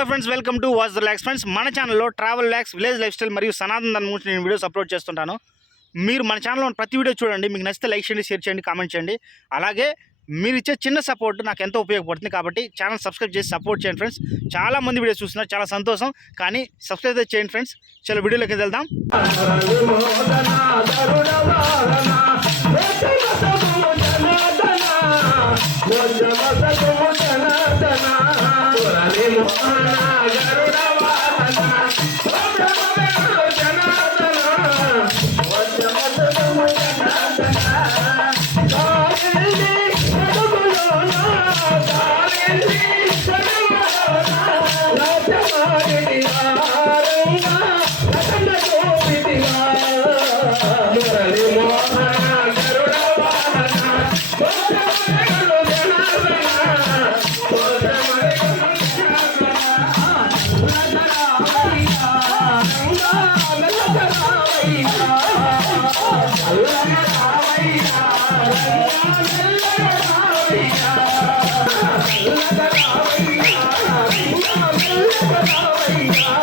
Hello friends welcome to వాజ్ ద ల్యాక్స్ ఫ్రెండ్స్ మన ఛానల్లో ట్రావెల్ ల్యాక్స్ విలేజ్ లైఫ్ స్టైల్ మరియు సనాతన దాని గురించి నేను వీడియోస్ అప్లోడ్ చేస్తుంటాను. మీరు మన ఛానల్లో ప్రతి వీడియో చూడండి మీకు నచ్చితే లైక్ చేయండి షేర్ చేయండి కామెంట్ చేయండి. అలాగే మీరు ఇచ్చే చిన్న సపోర్ట్ నాకు ఎంతో ఉపయోగపడుతుంది కాబట్టి ఛానల్ సబ్స్క్రైబ్ చేసి సపోర్ట్ చేయండి ఫ్రెండ్స్ చాలా మంది వీడియోస్ చూస్తున్నారు చాలా సంతోషం. కానీ సబ్స్క్రైబ్ అయితే చేయండి ఫ్రెండ్స్ చాలా వీడియోలోకి వెళ్దాం. హరిలో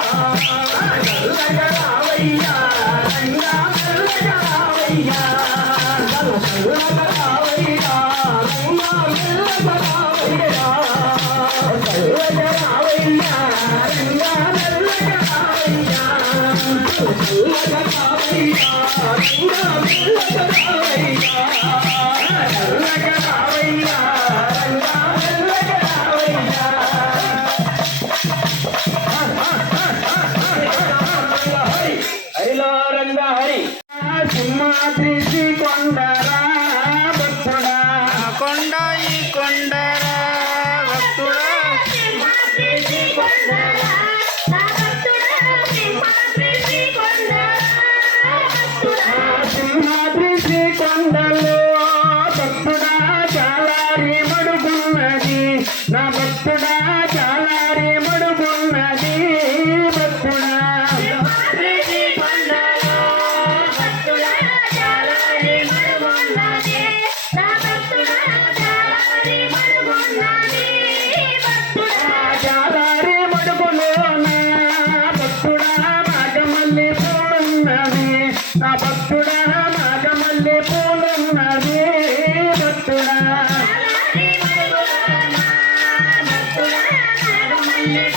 Thank you.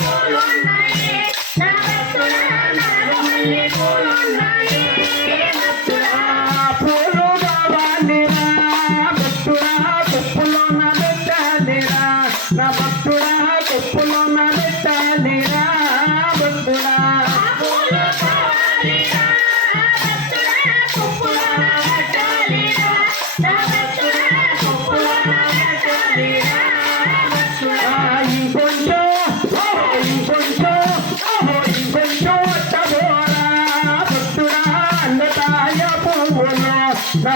నా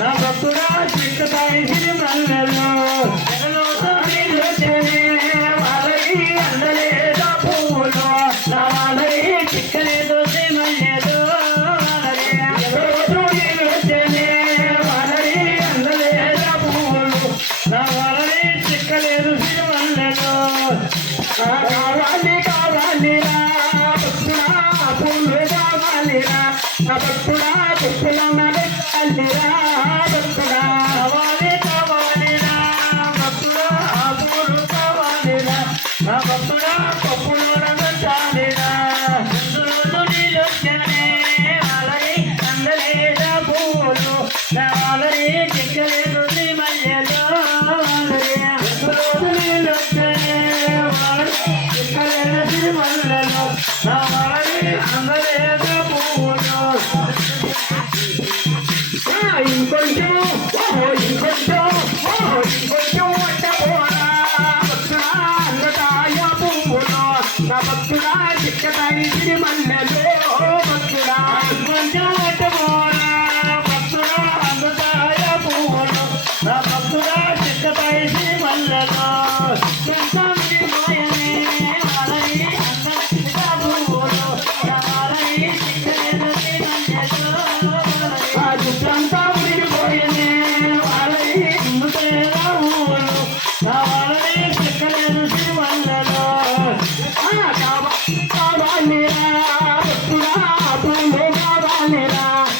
నా భక్తుడా చిక్కుతాయి సిరి నా భక్తుడా శిక్ష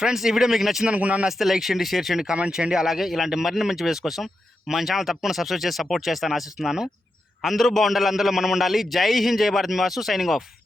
ఫ్రెండ్స్ ఈ వీడియో మీకు నచ్చింది అనుకున్నాను నచ్చితే లైక్ చేయండి షేర్ చేయండి కామెంట్ చేయండి. అలాగే ఇలాంటి మరిన్ని మంచి వేస్ కోసం మన ఛానల్ తప్పకుండా సబ్స్క్రైబ్ చేసి సపోర్ట్ చేస్తాను ఆశిస్తున్నాను. అందరూ బాగుండాలి అందులో మనం ఉండాలి. జై హింద్ జై భారత్. Nivas signing off.